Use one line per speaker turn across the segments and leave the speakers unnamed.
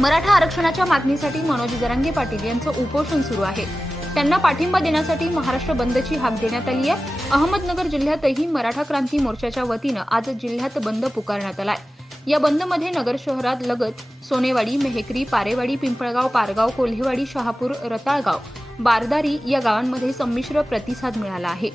मराठा आरक्षणाच्या मागणीसाठी मनोज जरांगे पाटील यांचं उपोषण सुरू आहे. त्यांना पाठिंबा देण्यासाठी महाराष्ट्र बंदची हाक देण्यात आली आहे अहमदनगर जिल्ह्यातही मराठा क्रांती मोर्चाच्या वतीनं आज जिल्ह्यात बंद पुकारण्यात आलाय. या बंदमध्ये नगर शहरात लगत सोनेवाडी मेहकरी पारेवाडी पिंपळगाव पारगाव कोल्हेवाडी शहापूर रताळगाव बारदारी या गावांमध्ये संमिश्र प्रतिसाद मिळाला आहे.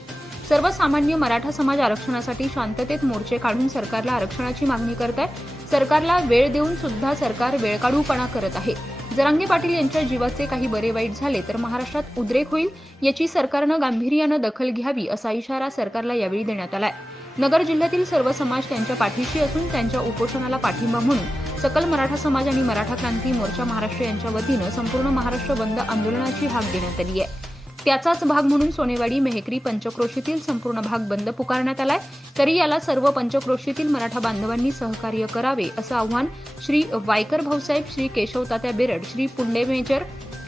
सर्वसामान्य मराठा समाज आरक्षणासाठी शांततेत मोर्चे काढून सरकारला आरक्षणाची मागणी करत आहे सरकारला वेळ देऊन सुद्धा सरकार वेळकाढूपणा करत आहे. जरांगे पाटील यांच्या जीवाचे काही बरे वाईट झाले तर महाराष्ट्रात उद्रेक होईल याची सरकारनं गांभीर्यानं दखल घ्यावी असा इशारा सरकारला यावेळी देण्यात आलाय. नगर जिल्ह्यातील सर्व समाज त्यांच्या पाठीशी असून त्यांच्या उपोषणाला पाठिंबा म्हणून सकल मराठा समाज आणि मराठा क्रांती मोर्चा महाराष्ट्र यांच्या वतीनं संपूर्ण महाराष्ट्र बंद आंदोलनाची हाक देण्यात आली आहे. त्याचाच भाग म्हणून सोनेवाडी मेहकरी पंचक्रोशीतील संपूर्ण भाग बंद पुकारण्यात आलाय. तरी याला सर्व पंचक्रोशीतील मराठा बांधवांनी सहकार्य करावे असं आव्हान श्री वायकर भाऊसाहेब श्री केशव तात्या बेरड श्री पुंडे मेजर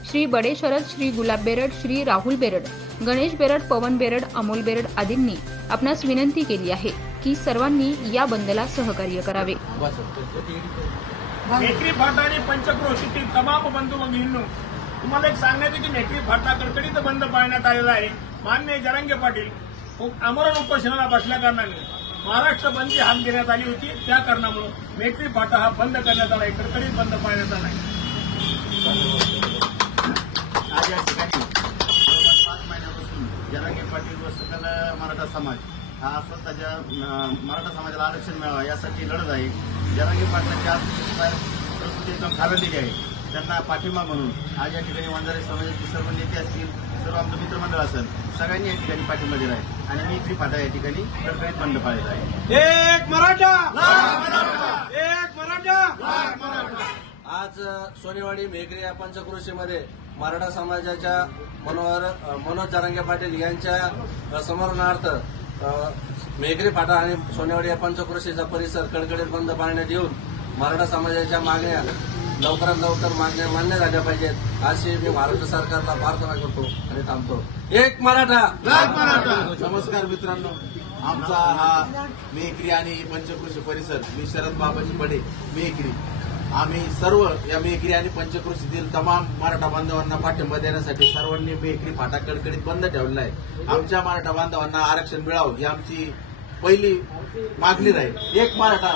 श्री बडे शरद श्री गुलाब बेरड श्री राहुल बेरड गणेश बेरड पवन बेरड अमोल बेरड आदींनी आपणास विनंती केली आहे की सर्वांनी या बंदला सहकार्य करावे.
मेकरी फाटा आणि पंचक्रोशीतील तमाम बंधू भगिनींनो तुम्हाला एक सांगण्यात येते की मेकरी फाटा कडकडीत बंद पाळण्यात आलेला आहे. मान्य जरांगे पाटील आमरण उपोषणाला बसल्या कारणाने महाराष्ट्र बंदची हाक देण्यात आली होती. त्या कारणामुळे मेकरी फाटा हा बंद करण्यात आला आहे. कडकडीत बंद पाळण्यात आला आहे.
आज या ठिकाणी जवळपास पाच महिन्यापासून जरांगे पाटील व सकल मराठा समाज हा स्वतःच्या त्याच्या मराठा समाजाला आरक्षण मिळावं यासाठी लढत आहे. जरांगे पाटलांची आज प्रकृती एकदम खालवलेली आहे त्यांना पाठिंबा म्हणून आज या ठिकाणी वंजारे समाजाचे सर्व नेते असतील सर्व आमचं मित्रमंडळ असेल सगळ्यांनी या ठिकाणी पाठिंबा दिला आहे आणि मी इथली फाटा या ठिकाणी कडकडीत बंद पाळलेला आहे.
एक मराठा! एक मराठा!
आज सोनेवाडी मेघरे या पंचक्रोशीमध्ये मराठा समाजाच्या मनोहर मनोज जारंगे पाटील यांच्या समरणार्थ मेघरे फाटा आणि सोनेवाडी या पंचक्रोशीचा परिसर कडकडीत बंद पाळण्यात येऊन मराठा समाजाच्या मागण्या लवकरात लवकर मागण्या मान्य झाल्या पाहिजेत. अशी मी महाराष्ट्र सरकारला प्रार्थना करतो आणि थांबतो. एक मराठा!
नमस्कार मित्रांनो. आमचा हा मेहकरी आणि पंचकृषी परिसर मी शरद बाबाजी बडे मेहकरी आम्ही सर्व या मेहकरी आणि पंचकृषीतील तमाम मराठा बांधवांना पाठिंबा देण्यासाठी सर्वांनी मेहकरी फाटा कडकडीत बंद ठेवलेला आहे. आमच्या मराठा बांधवांना आरक्षण मिळावं ही आमची पहिली मागणी राहील. एक मराठा!